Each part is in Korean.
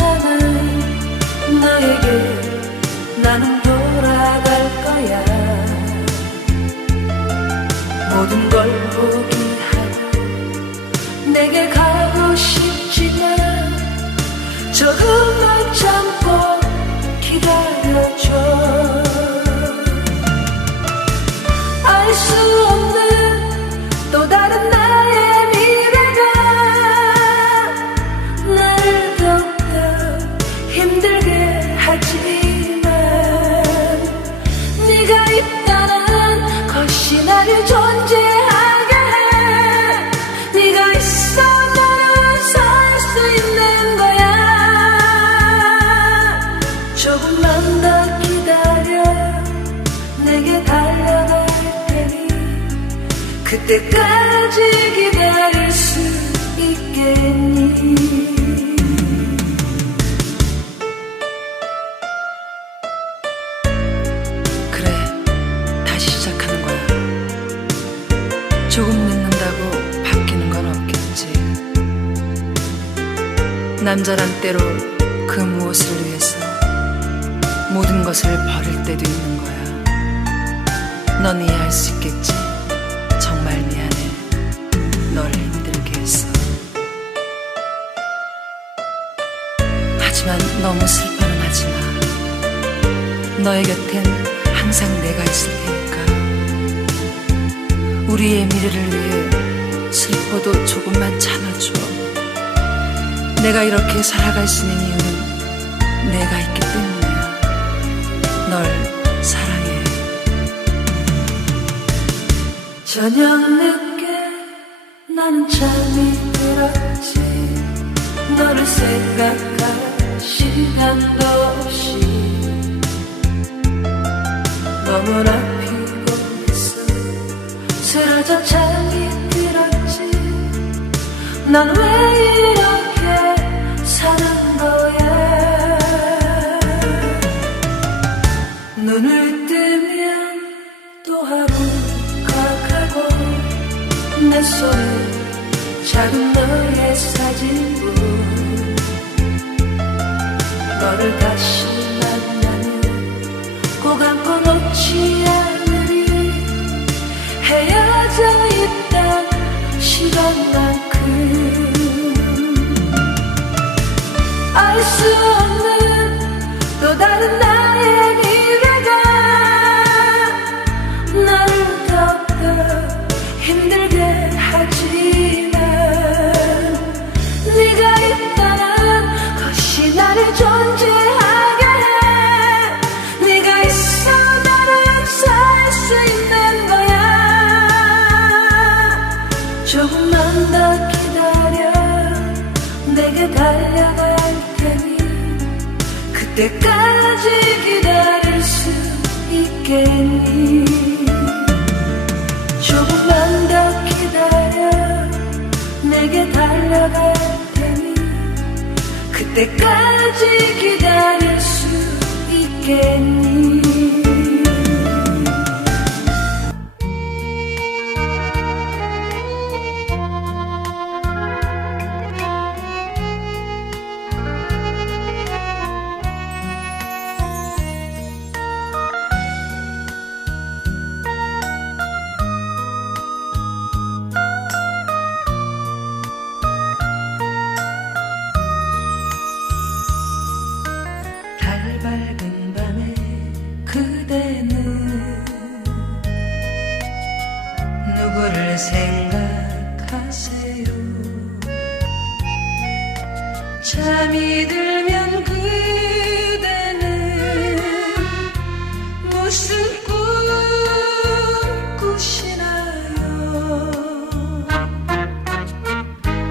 않아 너에게 나는 돌아갈 거야. 모든 걸 포기하고 내게 남자란 때로 그 무엇을 위해서 모든 것을 버릴 때도 있는 거야. 넌 이해할 수 있겠지. 정말 미안해. 널 힘들게 했어. 하지만 너무 슬퍼는 하지 마. 너의 곁엔 항상 내가 있을 테니까. 우리의 미래를 위해 슬퍼도 조금만 참아줘. 내가 이렇게 살아갈 수 있는 이유는 내가 있기 때문이야. 널 사랑해. 저녁 늦게 나는 잠이 들었지 너를 생각할 시간도 없이 너무나 피곤했어 쓰러져 잠이 들었지 난왜 내 손에 작은 너의 사진부 너를 다시 만나면 꼭 안고 놓지 그때까지 기다릴 수 있겠니? 조금만 더 기다려 내게 달려갈 테니. 그때까지 기다릴 수 있겠니 생각하세요. 잠이 들면 그대는 무슨 꿈 꾸시나요?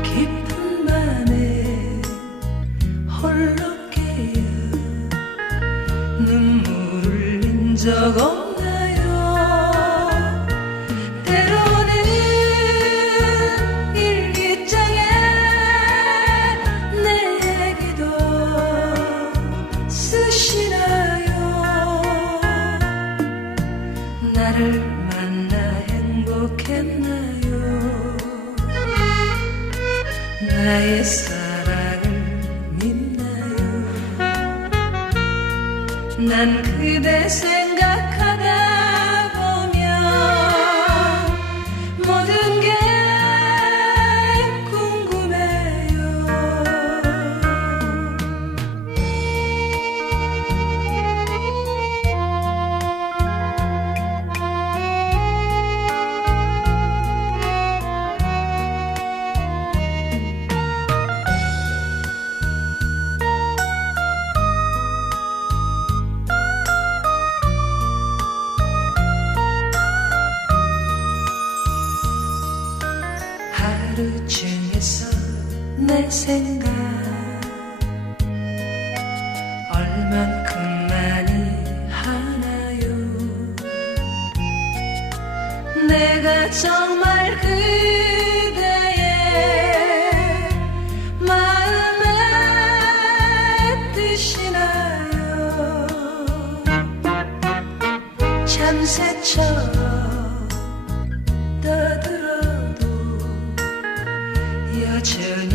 깊은 밤에 홀로 눈물을 흘린 적 없 난 그대 생 내 생각. 얼만큼 많이 하나요? 내가 정말 그대의 마음에 드시나요. 참새처럼 떠들어도 여전히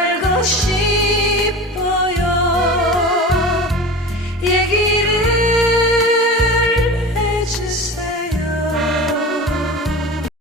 sheep.